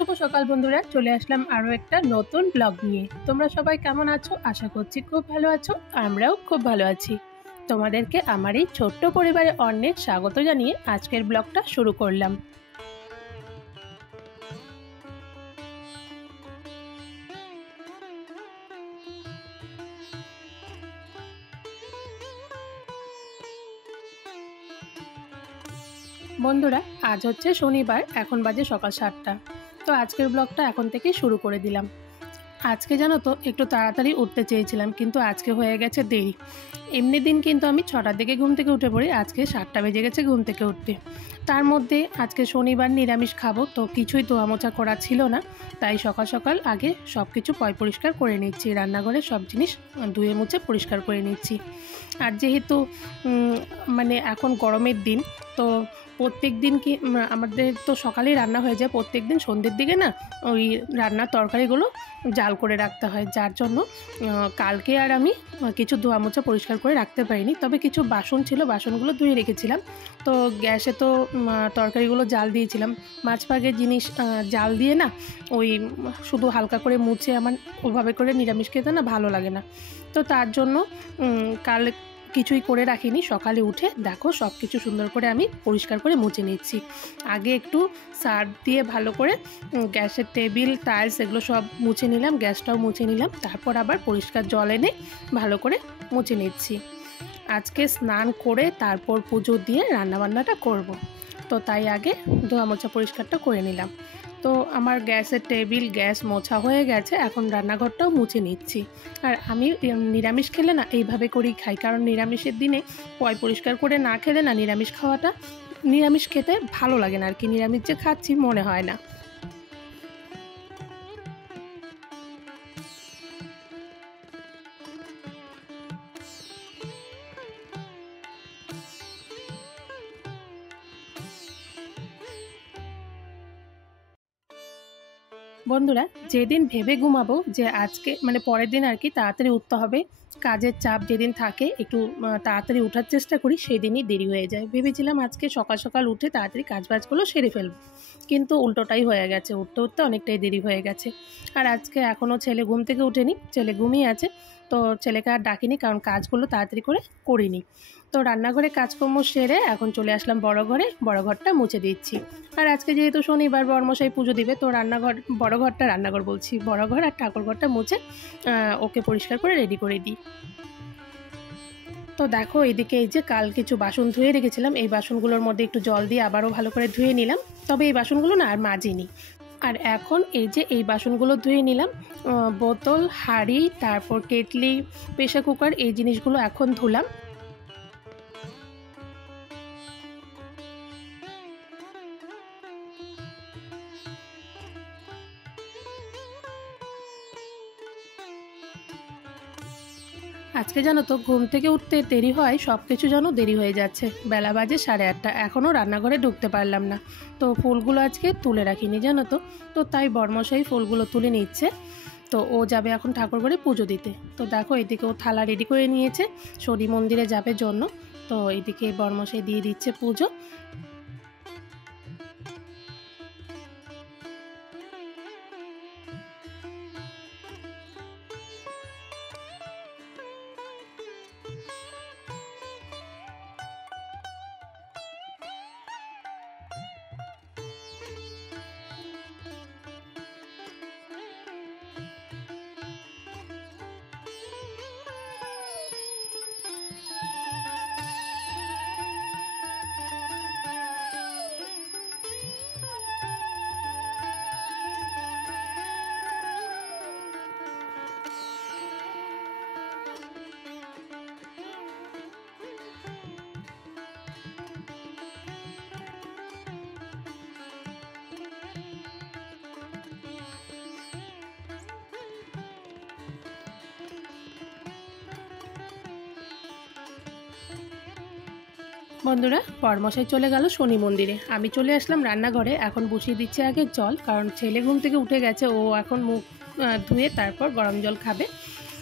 শুভ সকাল বন্ধুরা, চলে আসলাম আরও একটা নতুন ব্লগ নিয়ে। তোমরা সবাই কেমন আছো? আশা করছি খুব ভালো আছো। আমরাও খুব ভালো আছি। তোমাদেরকে আমার এই ছোট্ট পরিবারে অনেক স্বাগত জানিয়ে আজকের ব্লগটা শুরু করলাম। বন্ধুরা, আজ হচ্ছে শনিবার, এখন বাজে সকাল 7টা। তো আজকের ব্লগটা এখন থেকেই শুরু করে দিলাম। আজকে জানো তো একটু তাড়াতাড়ি উঠতে চেয়েছিলাম, কিন্তু আজকে হয়ে গেছে দেরি। এমনি দিন কিন্তু আমি 6টার দিকে ঘুম থেকে উঠে পড়ি, আজকে 7টা বেজে গেছে ঘুম থেকে উঠতে। তার মধ্যে আজকে শনিবার, নিরামিষ খাবো, তো কিছুই ধোয়া মোছা করা ছিল না। তাই সকাল সকাল আগে সব কিছু পরিষ্কার করে নিচ্ছি, রান্নাঘরে সব জিনিস ধুয়ে মুছে পরিষ্কার করে নিচ্ছি। আর যেহেতু মানে এখন গরমের দিন, তো প্রত্যেক দিন কি আমাদের তো সকালেই রান্না হয়ে যায়, প্রত্যেক দিন সন্ধ্যের দিকে না ওই রান্নার তরকারিগুলো জাল করে রাখতে হয়, যার জন্য কালকে আর আমি কিছু ধোয়া মোছা পরিষ্কার করে রাখতে পারিনি। তবে কিছু বাসন ছিল, বাসনগুলো ধুয়ে রেখেছিলাম। তো গ্যাসে তো তরকারিগুলো জাল দিয়েছিলাম। মাছ ভাগের জিনিস জাল দিয়ে না ওই শুধু হালকা করে মুছে আমার ওভাবে করে নিরামিষ খেতে না ভালো লাগে না। তো তার জন্য কাল কিছুই করে রাখিনি। সকালে উঠে দেখো সব কিছু সুন্দর করে আমি পরিষ্কার করে মুছে নিচ্ছি। আগে একটু সার্ফ দিয়ে ভালো করে গ্যাসের টেবিল, টাইলস এগুলো সব মুছে নিলাম, গ্যাসটাও মুছে নিলাম। তারপর আবার পরিষ্কার জল এনে ভালো করে মুছে নিচ্ছি। আজকে স্নান করে তারপর পুজো দিয়ে রান্নাবান্নাটা করব। তো তাই আগে ধোয়া মোছা পরিষ্কারটা করে নিলাম। তো আমার গ্যাসের টেবিল, গ্যাস মোছা হয়ে গেছে, এখন রান্নাঘরটাও মুছে নিচ্ছি। আর আমি নিরামিষ খেলে না এইভাবে করেই খাই, কারণ নিরামিষের দিনে পরিষ্কার করে না খেলে না নিরামিষ খেতে ভালো লাগে না আর কি, নিরামিষ যে খাচ্ছি মনে হয় না। বন্ধুরা, যেদিন ভেবে ঘুমাবো যে আজকে মানে পরের দিন আর কি তাড়াতাড়ি উঠতে হবে, কাজের চাপ যেদিন থাকে একটু তাড়াতাড়ি ওঠার চেষ্টা করি, সেই দিনই দেরি হয়ে যায়। ভেবেছিলাম আজকে সকাল সকাল উঠে তাড়াতাড়ি কাজবাজগুলো সেরে ফেলবো, কিন্তু উল্টোটাই হয়ে গেছে, উঠতে উঠতে অনেকটাই দেরি হয়ে গেছে। আর আজকে এখনও ছেলে ঘুম থেকে ওঠেনি, ছেলে ঘুমিয়ে আছে। তো ছেলেকে আর ডাকিনি, কারণ কাজগুলো তাড়াতাড়ি করে করিনি। তো রান্নাঘরে কাজকর্ম সেরে এখন চলে আসলাম বড় ঘরে, বড় ঘরটা মুছে দিচ্ছি। আর আজকে যেহেতু শনিবার, বড়মশাই পুজো দিবে, তো রান্নাঘর বলছি, বড় ঘর আর ঠাকুর ঘরটা মুছে ওকে পরিষ্কার করে রেডি করে দিই। তো দেখো এদিকে এই যে কাল কিছু বাসন ধুয়ে রেখেছিলাম, এই বাসনগুলোর মধ্যে একটু জল দিয়ে আবারও ভালো করে ধুয়ে নিলাম। তবে এই বাসনগুলো না আর মাজিনি। আর এখন এই যে এই বাসনগুলো ধুয়ে নিলাম, বোতল, হাঁড়ি, তারপর কেটলি, প্রেসার কুকার, এই জিনিসগুলো এখন ধুলাম। আজকে জানো তো ঘুম থেকে উঠতে দেরি হয়, সব কিছু যেন দেরি হয়ে যাচ্ছে। বেলা বাজে 8:30, এখনও রান্নাঘরে ঢুকতে পারলাম না। তো ফুলগুলো আজকে তুলে রাখিনি জানো তো। তো তাই বর্মশাই ফুলগুলো তুলে নিচ্ছে। তো ও যাবে এখন ঠাকুরঘরে পুজো দিতে। তো দেখো এদিকে ও থালা রেডি করে নিয়েছে, শনি মন্দিরে যাবে জন্য। তো এদিকে বর্মশাই দিয়ে দিচ্ছে পুজো। বন্ধুরা, বরমশাই চলে গেল শনি মন্দিরে, আমি চলে আসলাম রান্নাঘরে। এখন বসিয়ে দিচ্ছে আগে জল, কারণ ছেলে ঘুম থেকে উঠে গেছে, ও এখন মুখ ধুয়ে তারপর গরম জল খাবে।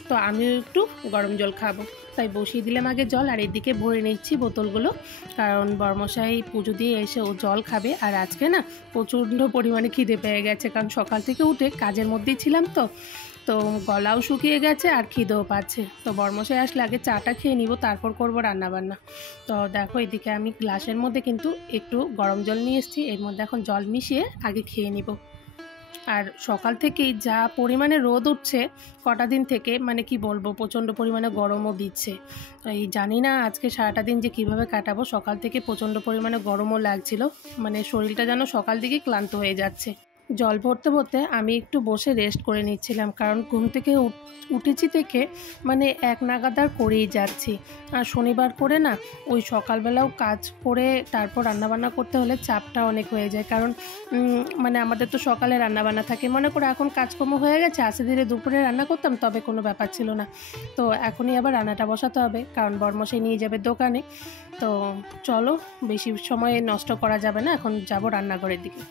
তো আমিও একটু গরম জল খাবো, তাই বসিয়ে দিলাম আগে জল। আর এদিকে ভরে নিচ্ছি বোতলগুলো, কারণ বর্মশাই পুজো দিয়ে এসে ও জল খাবে। আর আজকে না প্রচণ্ড পরিমাণে খিদে পেয়ে গেছে, কারণ সকাল থেকে উঠে কাজের মধ্যেই ছিলাম, তো গলাও শুকিয়ে গেছে আর খিদেও পাচ্ছে। তো বর্মশাই আসলে আগে চাটা খেয়ে নিব, তারপর করবো রান্নাবান্না। তো দেখো এদিকে আমি গ্লাসের মধ্যে কিন্তু একটু গরম জল নিয়ে এসেছি, এর মধ্যে এখন জল মিশিয়ে আগে খেয়ে নিব। আর সকাল থেকেই যা পরিমাণে রোদ উঠছে কটা দিন থেকে, মানে কি বলবো, প্রচণ্ড পরিমাণে গরমও দিচ্ছে। এই জানি না আজকে সারাটা দিন যে কিভাবে কাটাবো। সকাল থেকে প্রচণ্ড পরিমাণে গরমও লাগছিল, মানে শরীরটা যেন সকাল দিকেই ক্লান্ত হয়ে যাচ্ছে। জল ভরতে ভরতে আমি একটু বসে রেস্ট করে নিচ্ছিলাম, কারণ ঘুম থেকে উঠেছি থেকে মানে এক নাগাদার করেই যাচ্ছি। আর শনিবার করে না ওই সকালবেলাও কাজ করে তারপর রান্নাবান্না করতে হলে চাপটা অনেক হয়ে যায়, কারণ মানে আমাদের তো সকালে রান্নাবান্না থাকে। মনে করে এখন কাজকর্ম হয়ে গেছে, আস্তে ধীরে দুপুরে রান্না করতাম তবে কোনো ব্যাপার ছিল না। তো এখনই আবার রান্নাটা বসাতে হবে, কারণ বর্মশাই নিয়ে যাবে দোকানে। তো চলো, বেশি সময় নষ্ট করা যাবে না, এখন যাব রান্নাঘরের দিকে।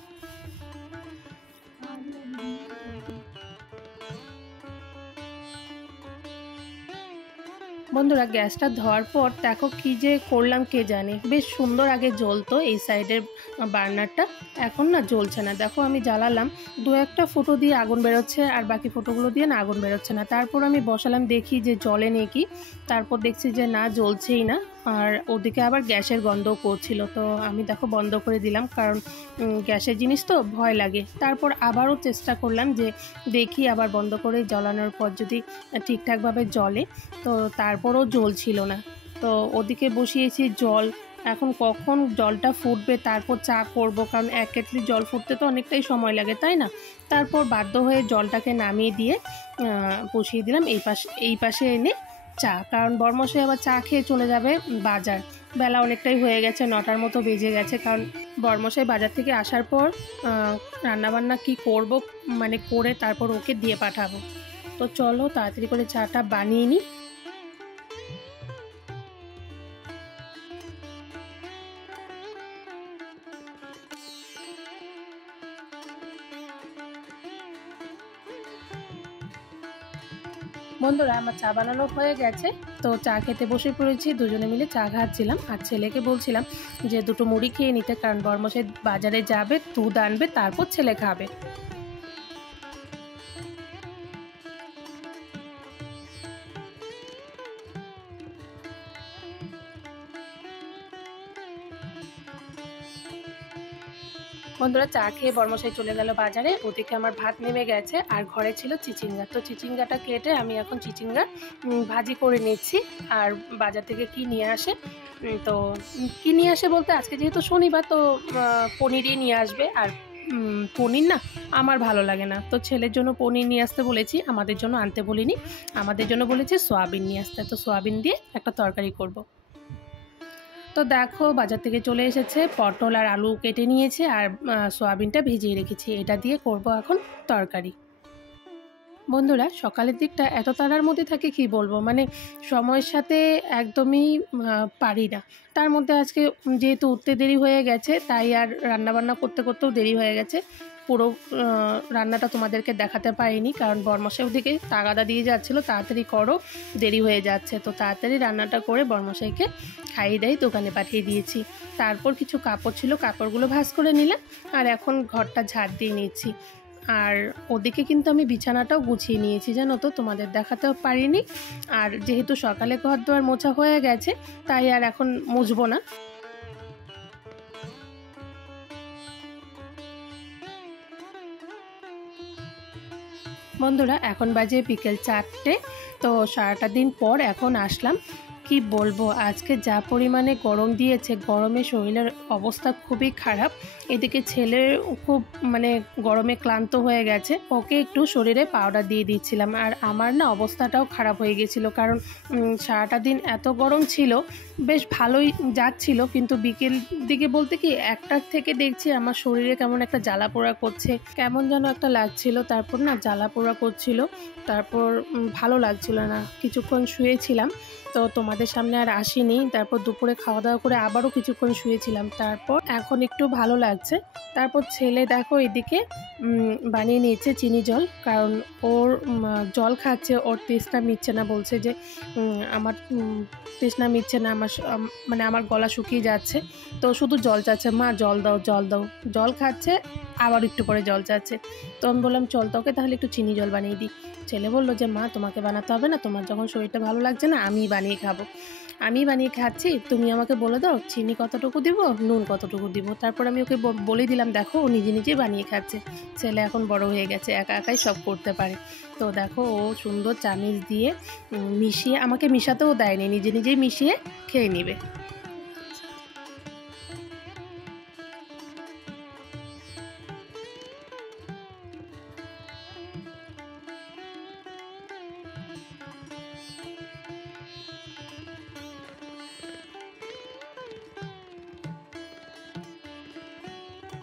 বন্ধুরা গ্যাসটা ধোয়ার পর দেখো কি যে করলাম কে জানে, বেশ সুন্দর আগে জ্বলতো এই সাইডের বার্নারটা, এখন না জ্বলছে না। দেখো আমি জ্বালালাম, দু একটা ফুটো দিয়ে আগুন বেরোচ্ছে আর বাকি ফুটোগুলো দিয়ে না আগুন বেরোচ্ছে না। তারপর আমি বসালাম, দেখি যে জ্বলে নাকি, তারপর দেখছি যে না জ্বলছেই না। আর ওদিকে আবার গ্যাসের গন্ধও করছিল, তো আমি দেখো বন্ধ করে দিলাম, কারণ গ্যাসের জিনিস তো ভয় লাগে। তারপর আবারও চেষ্টা করলাম যে দেখি আবার বন্ধ করে জ্বালানোর পর যদি ঠিকঠাকভাবে জ্বলে, তো তারপরও জ্বলছিল না। তো ওদিকে বসিয়েছি জল, এখন কখন জলটা ফুটবে তারপর চা করব, কারণ এক কেটলি জল ফুটতে তো অনেকটাই সময় লাগে, তাই না? তারপর বাধ্য হয়ে জলটাকে নামিয়ে দিয়ে বসিয়ে দিলাম এই পাশে এনে চা, কারণ বর্মশাই আবার চা খেয়ে চলে যাবে বাজার। বেলা অনেকটাই হয়ে গেছে, 9টার মতো বেজে গেছে, কারণ বর্মশাই বাজার থেকে আসার পর রান্নাবান্না কি করব মানে করে তারপর ওকে দিয়ে পাঠাবো। তো চলো তাড়াতাড়ি করে চাটা বানিয়ে নিই। বন্ধুরা আমার চা বানানো হয়ে গেছে, তো চা খেতে বসে পড়েছি, দুজনে মিলে চা খাচ্ছিলাম। আর ছেলেকে বলছিলাম যে দুটো মুড়ি খেয়ে নিতে, কারণ বর্মশাই বাজারে যাবে, দুধ আনবে, তারপর ছেলে খাবে। বন্ধুরা চা খেয়ে বর্মশাই চলে গেল বাজারে, ওদিকে আমার ভাত নেমে গেছে আর ঘরে ছিল চিচিঙ্গা। তো চিচিঙ্গাটা কেটে আমি এখন চিচিঙ্গা ভাজি করে নিচ্ছি। আর বাজার থেকে কি নিয়ে আসে, তো কি নিয়ে আসে বলতে আজকে যেহেতু শনিবার, তো পনিরই নিয়ে আসবে। আর পনির না আমার ভালো লাগে না, তো ছেলের জন্য পনির নিয়ে আসতে বলেছি, আমাদের জন্য আনতে বলিনি। আমাদের জন্য বলেছি সয়াবিন নিয়ে আসতে, তো সয়াবিন দিয়ে একটা তরকারি করব। তো দেখো বাজার থেকে চলে এসেছে, পটল আর আলু কেটে নিয়েছে আর সয়াবিনটা ভিজিয়ে রেখেছি, এটা দিয়ে করব এখন তরকারি। বন্ধুরা সকালের দিকটা এত তাড়ার মধ্যে থাকে কি বলবো, মানে সময়ের সাথে একদমই পারি না। তার মধ্যে আজকে যেহেতু উঠতে দেরি হয়ে গেছে, তাই আর রান্নাবান্না করতে করতেও দেরি হয়ে গেছে। পুরো রান্নাটা তোমাদেরকে দেখাতে পারিনি, কারণ বর্মশাই ওদিকে তাগাদা দিয়ে যাচ্ছিলো তাড়াতাড়ি করো, দেরি হয়ে যাচ্ছে। তো তাড়াতাড়ি রান্নাটা করে বর্মশাইকে খাইয়ে দেয় দোকানে পাঠিয়ে দিয়েছি। তারপর কিছু কাপড় ছিল, কাপড়গুলো ভাঁজ করে নিলাম আর এখন ঘরটা ঝাড় দিয়ে নিচ্ছি। আর ওদিকে কিন্তু আমি বিছানাটাও গুছিয়ে নিয়েছি, জানো তো, তোমাদের দেখাতেও পারিনি। আর যেহেতু সকালে ঘর দুয়ার মোছা হয়ে গেছে, তাই আর এখন মুছবো না। বন্ধুরা এখন বাজে বিকেল 4টে, তো সারাটা দিন পর এখন আসলাম। কি বলবো, আজকে যা পরিমাণে গরম দিয়েছে, গরমে শরীরের অবস্থা খুবই খারাপ। এদিকে ছেলের খুব মানে গরমে ক্লান্ত হয়ে গেছে, ওকে একটু শরীরে পাউডার দিয়ে দিচ্ছিলাম। আর আমার না অবস্থাটাও খারাপ হয়ে গেছিলো, কারণ সারাটা দিন এত গরম ছিল, বেশ ভালোই যাচ্ছিল, কিন্তু বিকেল দিকে বলতে কি 1টার থেকে দেখছি আমার শরীরে কেমন একটা জ্বালা পোড়া করছে, কেমন যেন একটা লাগছিল। তারপর না জ্বালা পোড়া করছিল, তারপর ভালো লাগছিল না, কিছুক্ষণ শুয়েছিলাম। তো তোমাদের সামনে আর আসিনি। তারপর দুপুরে খাওয়া দাওয়া করে আবারও কিছুক্ষণ শুয়েছিলাম, তারপর এখন একটু ভালো লাগছে। তারপর ছেলে দেখো এদিকে বানিয়ে নিয়েছে চিনি জল, কারণ ওর জল খাচ্ছে, ওর তেষ্টা মিটছে না, বলছে যে আমার তৃষ্ণা মিটছে না, মানে আমার গলা শুকিয়ে যাচ্ছে, তো শুধু জল চাচ্ছে, মা জল দাও জল দাও। জল খাচ্ছে, আবার একটু পরে জল চাচ্ছে। তো আমি বললাম চল তোকে তাহলে একটু চিনি জল বানিয়ে দিই। ছেলে বললো যে মা তোমাকে বানাতে হবে না, তোমার যখন শরীরটা ভালো লাগছে না আমি বানিয়ে খাবো। আমি বানিয়ে খাচ্ছি, তুমি আমাকে বলে দাও চিনি কতটুকু দিব, নুন কতটুকু দিব। তারপর আমি ওকে বলে দিলাম, দেখো ও নিজে নিজেই বানিয়ে খাচ্ছে। ছেলে এখন বড় হয়ে গেছে, একা একাই সব করতে পারে। তো দেখো ও সুন্দর চামিচ দিয়ে মিশিয়ে, আমাকে মিশাতেও দেয়নি, নিজে নিজেই মিশিয়ে খেয়ে নিবে।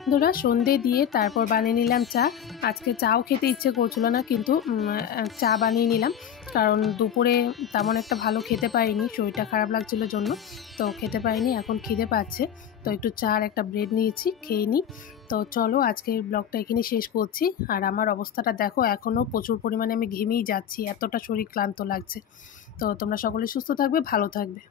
বন্ধুরা সন্ধে দিয়ে তারপর বানিয়ে নিলাম চা। আজকে চাও খেতে ইচ্ছে করছিল না, কিন্তু চা বানিয়ে নিলাম, কারণ দুপুরে তেমন একটা ভালো খেতে পারিনি, শরীরটা খারাপ লাগছিল জন্য। তো খেতে পারিনি, এখন খিদে পাচ্ছে, তো একটু চা আর একটা ব্রেড নিয়েছি, খেয়ে নিই। তো চলো আজকের ব্লগটা এখানে শেষ করছি। আর আমার অবস্থাটা দেখো, এখনও প্রচুর পরিমাণে আমি ঘেমেই যাচ্ছি, এতটা শরীর ক্লান্ত লাগছে। তো তোমরা সকলে সুস্থ থাকবে, ভালো থাকবে।